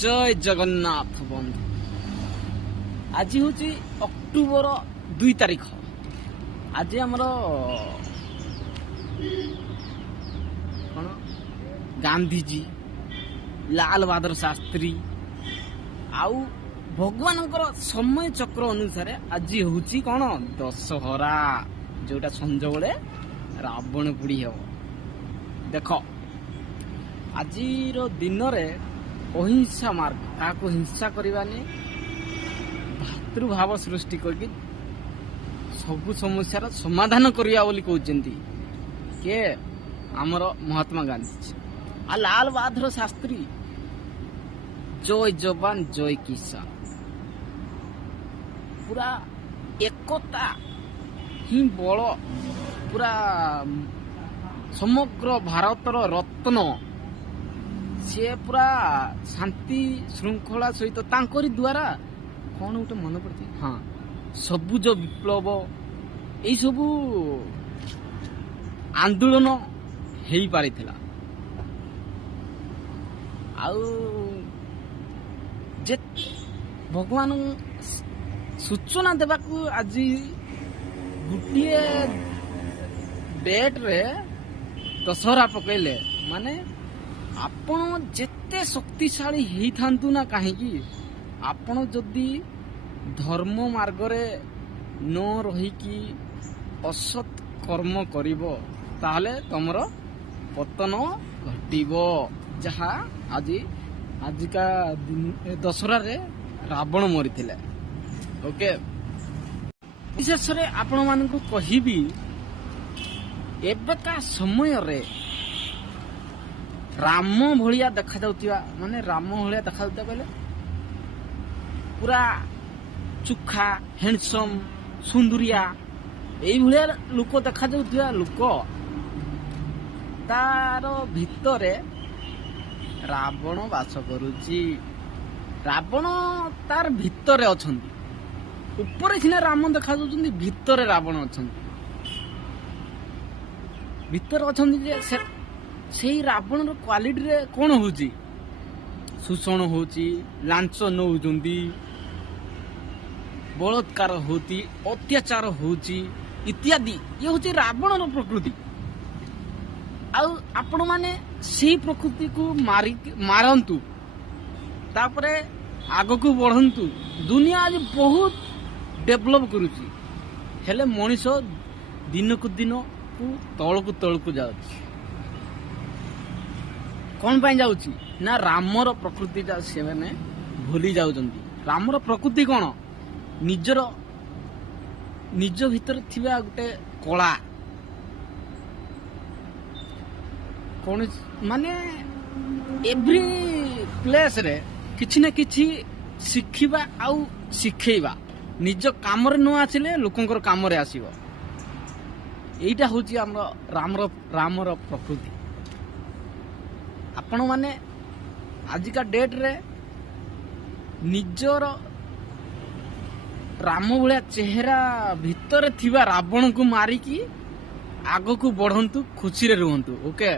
जय जगन्नाथ बंधु। आज हूँ अक्टोबर 2 तारीख। आज आमर कौन गांधीजी लाल बहादुर शास्त्री आउ भगवान समय चक्र अनुसार आज हूँ कौन दशहरा, जोटा संज बेले रावण पोड़ी हे। देख आज दिन में अहिंसा मार्ग क्या हिंसा करवानी भातृभाव सृष्टि करके सबु समस्यार समाधान करवा बोली कहते के आमर महात्मा गांधी आ लाल बहादुर शास्त्री। जय जवान जय किसान, पूरा एकता ही बल, पूरा समग्र भारतर रत्न सी पूरा शांति श्रृंखला सहित तांकरी द्वारा कौन गोटे मन पड़ती हाँ सबुज विप्लव यही सबू आंदोलन हो पारी जे भगवान सूचना देवाकू आज गोटे डेट रे दशहरा पकड़े माने आपण जेते शक्तिशाली ही थांतु ना कहीं आपण जदि धर्म मार्ग रे न रही कि असत कर्म करिवो ताहले तमर पतन घटिबो। जहा आज का दशहरा रे रावण मरिथिले। ओके, विशेष रे आपण मानकु कहिबी एबका समय रे राम भलिया देखा जाउतिबा माने राम भलिया देखा जाउता कहले पूरा चुखा हैंडसम सुंदरिया एई भलिया लोक देखा जाउतिबा लोक तार भितरे रावण वास करूची। रावण तार भितरे अछंती, ऊपर सिना राम देखा जाउछंती, भितरे रावण अछंती। भितर अछंती जे से रावण क्वालिटी रे कौन होची शोषण होची, लांच नौचंती, बलात्कार होती, अत्याचार होची इत्यादि। ये होची रावण प्रकृति। आपण माने से प्रकृति को मारंतु तापरे आग को बढ़ंतु। दुनिया आज बहुत डेवलप करुची हेले मनीष दिन को दिन तल को जाउची। कौन पाई जाउची ना रामर प्रकृति से मैंने भूली जाउचंती। रामर प्रकृति कौन निजर निज भीतर थिबा गोटे कला कौन माने एवरी प्लेस रे किछि ना किछि शिखिबा आउ शिखेइबा। निज काम रे न आसिले लोकंकर काम रे आसीबो। एइटा होची हमर रामर प्रकृति। आपण माने आजिका डेट रे निजर राम भलिया चेहरा भितर थिबा रावण को मारिकी आग को बढ़ंतु, खुशी रे रुहंतु। ओके।